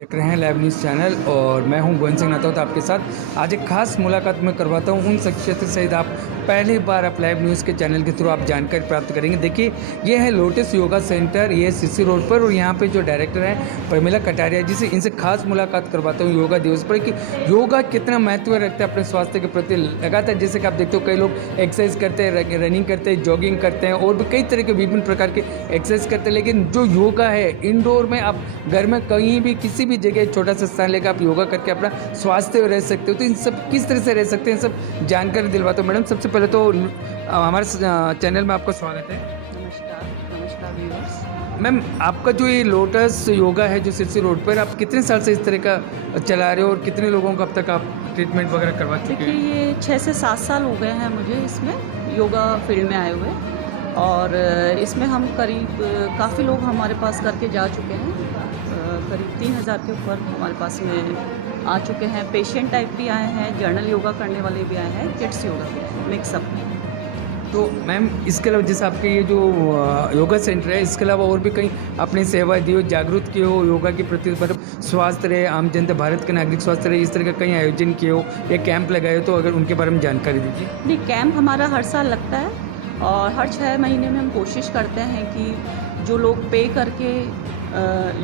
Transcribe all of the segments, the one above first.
देख रहे हैं लाइव न्यूज़ चैनल और मैं हूं गोविंद सिंह नाथौत आपके साथ। आज एक खास मुलाकात मैं करवाता हूं उन शख्सियत से आप पहली बार आप लाइव न्यूज़ के चैनल के थ्रू आप जानकारी प्राप्त करेंगे। देखिए, ये है लोटस योगा सेंटर, ये सीसी रोड पर, और यहां पे जो डायरेक्टर हैं प्रमिला कटारिया जी से इनसे खास मुलाकात करवाता हूँ योगा दिवस पर कि योगा कितना महत्व रखता है अपने स्वास्थ्य के प्रति। लगातार जैसे कि आप देखते हो कई लोग एक्सरसाइज करते हैं, रनिंग करते हैं, जॉगिंग करते हैं और भी कई तरह के विभिन्न प्रकार के एक्सरसाइज करते हैं, लेकिन जो योगा है इंडोर में आप घर में कहीं भी किसी भी जगह छोटा सा स्थान लेकर आप योगा करके अपना स्वास्थ्य रह सकते हो। तो इन सब किस तरह से रह सकते हैं सब जानकारी दिलवाता हूँ। मैडम, सबसे पहले तो हमारे चैनल में आपका स्वागत है। नमस्कार, नमस्कार व्यूअर्स। मैम, आपका जो ये लोटस योगा है जो सिरसी रोड पर, आप कितने साल से इस तरह का चला रहे हो और कितने लोगों को अब तक आप ट्रीटमेंट वगैरह करवा चुके देखिए, हैं? ये 6 से 7 साल हो गए हैं मुझे इसमें योगा फील्ड में आए हुए, और इसमें हम करीब काफ़ी लोग हमारे पास करके जा चुके हैं। करीब 3000 के ऊपर हमारे पास में आ चुके हैं। पेशेंट टाइप भी आए हैं, जर्नल योगा करने वाले भी आए हैं, किड्स योगा भी, मिक्सअप में। तो मैम, इसके अलावा जैसे आपके ये जो योगा सेंटर है, इसके अलावा और भी कहीं अपनी सेवा दी हो, जागरूक किए हो योगा के प्रति, मतलब स्वास्थ्य रहे, आम जनता, भारत के नागरिक स्वास्थ्य रहे, इस तरह का कहीं आयोजन किए हो या कैंप लगाए हो, तो अगर उनके बारे में जानकारी दीजिए। नहीं, कैंप हमारा हर साल लगता है और हर 6 महीने में हम कोशिश करते हैं कि जो लोग पे करके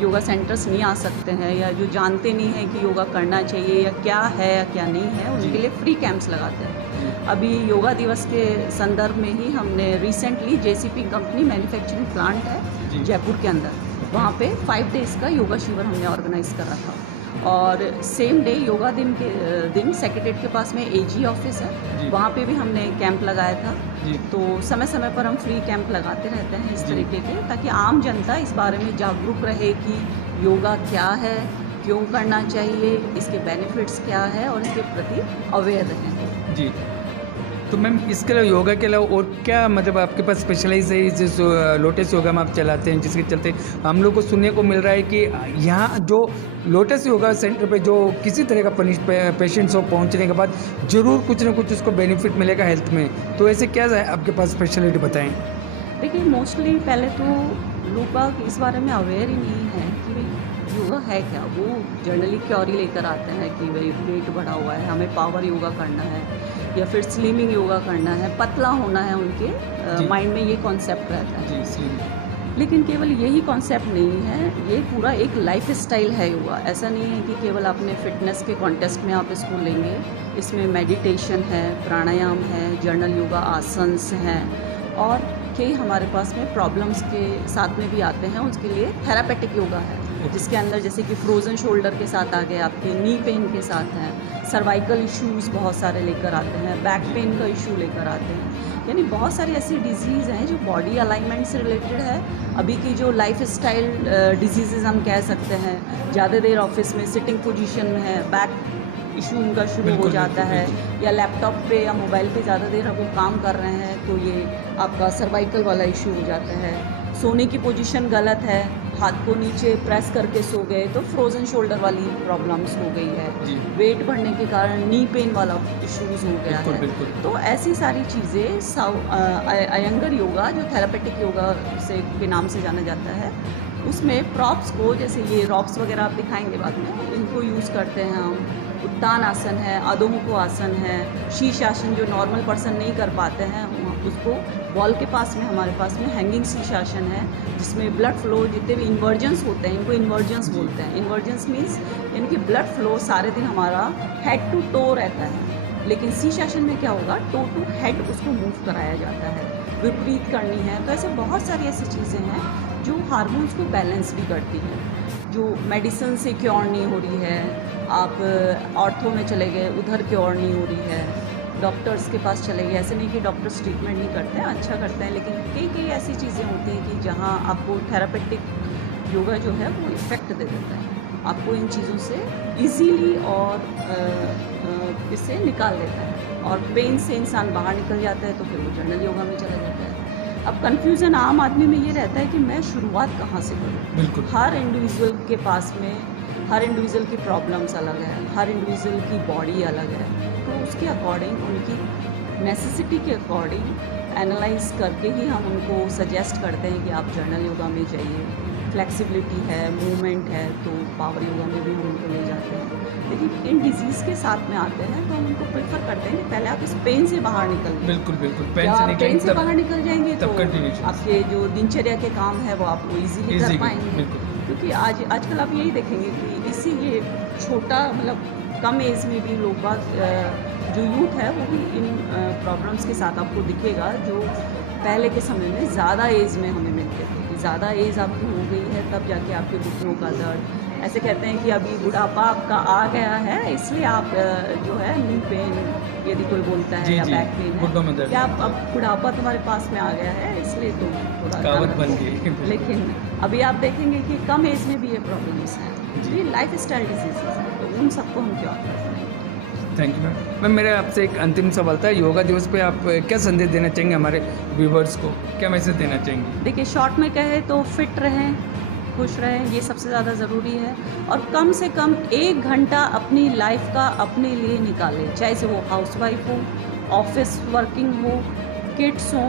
योगा सेंटर्स नहीं आ सकते हैं या जो जानते नहीं हैं कि योगा करना चाहिए या क्या है या क्या नहीं है, उनके लिए फ्री कैंप्स लगाते हैं। अभी योगा दिवस के संदर्भ में ही हमने recently JCP company manufacturing plant है जयपुर के अंदर, वहाँ पे 5 डेज़ का योगा शिविर हमने ऑर्गेनाइज करा था। और सेम डे योगा दिन सेक्रेटरीट के पास में AG ऑफिस है, वहाँ पे भी हमने कैंप लगाया था। तो समय समय पर हम फ्री कैंप लगाते रहते हैं इस तरीके के, ताकि आम जनता इस बारे में जागरूक रहे कि योगा क्या है, क्यों करना चाहिए, इसके बेनिफिट्स क्या है और इसके प्रति अवेयर रहें। जी, तो मैम, इसके अलावा योगा के अलावा और क्या, मतलब आपके पास स्पेशलाइज है जिस लोटस योगा में आप चलाते हैं, जिसके चलते हम लोग को सुनने को मिल रहा है कि यहाँ जो लोटस योगा सेंटर पे जो किसी तरह का पेशेंट्स हो, पहुँचने के बाद ज़रूर कुछ ना कुछ उसको बेनिफिट मिलेगा हेल्थ में, तो ऐसे क्या है आपके पास स्पेशलिटी बताएं? देखिए, मोस्टली पहले तो लोग इस बारे में अवेयर ही नहीं है कि भाई योगा है क्या। वो जनरली क्योरी लेकर आते हैं कि भाई वेट बढ़ा हुआ है, हमें पावर योगा करना है या फिर स्लिमिंग योगा करना है, पतला होना है, उनके माइंड में ये कॉन्सेप्ट रहता है। लेकिन केवल यही कॉन्सेप्ट नहीं है, ये पूरा एक लाइफ स्टाइल है योगा। ऐसा नहीं है कि केवल अपने फिटनेस के कॉन्टेस्ट में आप इसको लेंगे। इसमें मेडिटेशन है, प्राणायाम है, जर्नल योगा आसन्स हैं, और कई हमारे पास में प्रॉब्लम्स के साथ में भी आते हैं, उसके लिए थेरापेटिक योगा है, जिसके अंदर जैसे कि फ्रोज़न शोल्डर के साथ आ गए, आपके नी पेन के साथ हैं, सर्वाइकल इश्यूज़ बहुत सारे लेकर आते हैं, बैक पेन का इशू लेकर आते हैं। यानी बहुत सारी ऐसी डिजीज़ हैं जो बॉडी अलाइनमेंट से रिलेटेड है। अभी की जो लाइफ स्टाइल डिजीज़ हम कह सकते हैं, ज़्यादा देर ऑफिस में सिटिंग पोजीशन में है, बैक इशू उनका शुरू हो जाता है, या लैपटॉप पे या मोबाइल पे ज़्यादा देर वो काम कर रहे हैं, तो ये आपका सर्वाइकल वाला इशू हो जाता है। सोने की पोजीशन गलत है, हाथ को नीचे प्रेस करके सो गए तो फ्रोज़न शोल्डर वाली प्रॉब्लम्स हो गई है। वेट बढ़ने के कारण नी पेन वाला इश्यूज़ हो गया है। तो ऐसी सारी चीज़ें अयंगर योगा, जो थेरापेटिक योगा से के नाम से जाना जाता है, उसमें प्रॉप्स को, जैसे ये रॉप्स वगैरह आप दिखाएंगे बाद में, इनको यूज़ करते हैं हम। उत्तान आसन है, अधोमुखो आसन है, शीश आसन जो नॉर्मल पर्सन नहीं कर पाते हैं, उसको वॉल के पास में हमारे पास में हैंगिंग शीश आसन है, जिसमें ब्लड फ्लो, जितने भी इन्वर्जन्स होते हैं, इनको इन्वर्जन्स बोलते हैं। इन्वर्जन्स मीन्स यानी कि ब्लड फ्लो सारे दिन हमारा हेड टू टो रहता है, लेकिन शीश आसन में क्या होगा, टो टू हेड उसको मूव कराया जाता है, विपरीत करनी है। तो ऐसे बहुत सारी ऐसी चीज़ें हैं जो हार्मोन्स को बैलेंस भी करती हैं, जो मेडिसिन से क्योर नहीं हो रही है। आप ऑर्थो में चले गए, उधर क्योर नहीं हो रही है, डॉक्टर्स के पास चले गए। ऐसे नहीं कि डॉक्टर्स ट्रीटमेंट नहीं करते हैं, अच्छा करते हैं, लेकिन कई ऐसी चीज़ें होती हैं कि जहाँ आपको थेरापेटिक योगा जो है वो इफ़ेक्ट दे देता है, आपको इन चीज़ों से इजीली और इससे निकाल देता है, और पेन से इंसान बाहर निकल जाता है, तो फिर वो जर्नल योगा में चला जाता है। अब कन्फ्यूज़न आम आदमी में ये रहता है कि मैं शुरुआत कहाँ से करूँ। बिल्कुल। हर इंडिविजुअल के पास में हर इंडिविजुअल की प्रॉब्लम्स अलग है, हर इंडिविजुअल की बॉडी अलग है, तो उसके अकॉर्डिंग, उनकी नेसेसिटी के अकॉर्डिंग एनालाइज करके ही हम उनको सजेस्ट करते हैं कि आप जर्नल योगा में जाइए। फ्लेक्सिबिलिटी है, मूवमेंट है, तो पावर योगा में भी हम उनको ले जाते हैं। लेकिन इन डिजीज़ के साथ में आते हैं तो हम उनको प्रेफर करते हैं कि पहले आप इस पेन से बाहर निकल बिल्कुल बिल्कुल जब पेन से आप पेन निकलेंगे से बाहर निकल जाएंगे तो तब कंटिन्यूशन आपके जो दिनचर्या के काम है वो आप इजीली कर पाएंगे। बिल्कुल क्योंकि आजकल आप यही देखेंगे कि इसी ये छोटा मतलब कम एज में भी लोग बाग जो यूथ है वो भी इन प्रॉब्लम्स के साथ आपको दिखेगा, जो पहले के समय में ज़्यादा एज में हमें मिलते थे कि ज़्यादा एज आपकी हो गई है तब जाके आपके घुटनों का दर्द, ऐसे कहते हैं कि अभी बुढ़ापा आपका आ गया है इसलिए आप जो है नी पेन यदि कोई बोलता है जी या जी बैक पेन घुटनों में है दर्द कि आप अब बुढ़ापा तुम्हारे पास में आ गया है इसलिए तुम थोड़ा कहावत ध्यान बन रखो। गई लेकिन अभी आप देखेंगे कि कम एज में भी ये प्रॉब्लम्स हैं, जी। ये लाइफ स्टाइल डिजीज़ हैं, तो उन सबको हम क्या करते हैं। Thank you ma'am. मैम मेरा आपसे एक अंतिम सवाल था, योगा दिवस पे आप क्या संदेश देना चाहेंगे हमारे व्यूवर्स को, क्या मैसेज देना चाहेंगे? देखिए शॉर्ट में कहे तो फिट रहें, खुश रहें, ये सबसे ज़्यादा ज़रूरी है। और कम से कम 1 घंटा अपनी लाइफ का अपने लिए निकालें, चाहे से वो हाउसवाइफ हो, ऑफिस वर्किंग हो, किड्स हों,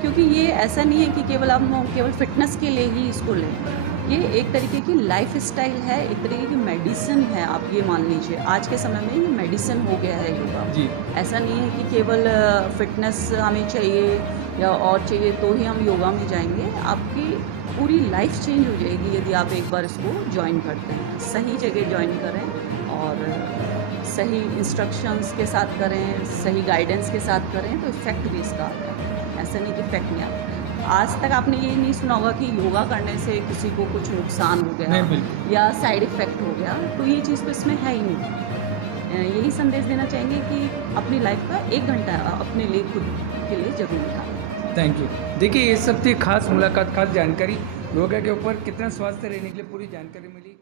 क्योंकि ये ऐसा नहीं है कि केवल हम केवल फिटनेस के लिए ही इसको लें। ये एक तरीके की लाइफ स्टाइल है, एक तरीके की मेडिसिन है, आप ये मान लीजिए। आज के समय में ये मेडिसिन हो गया है योगा। जी ऐसा नहीं है कि केवल फिटनेस हमें चाहिए या और चाहिए तो ही हम योगा में जाएंगे। आपकी पूरी लाइफ चेंज हो जाएगी यदि आप एक बार इसको ज्वाइन करते हैं। सही जगह ज्वाइन करें और सही इंस्ट्रक्शंस के साथ करें, सही गाइडेंस के साथ करें तो इफ़ेक्ट भी इसका आता है। ऐसा नहीं कि इफ़ेक्ट नहीं आता। आज तक आपने ये नहीं सुना होगा कि योगा करने से किसी को कुछ नुकसान हो नहीं गया बिल्कुल या साइड इफ़ेक्ट हो गया, तो ये चीज़ तो इसमें है ही नहीं। यही संदेश देना चाहेंगे कि अपनी लाइफ का 1 घंटा अपने लिए खुद के लिए ज़रूर निकालें। Thank you. देखिए ये सब थी खास मुलाकात, खास जानकारी योगा के ऊपर, कितना स्वास्थ्य रहने के लिए पूरी जानकारी मिली।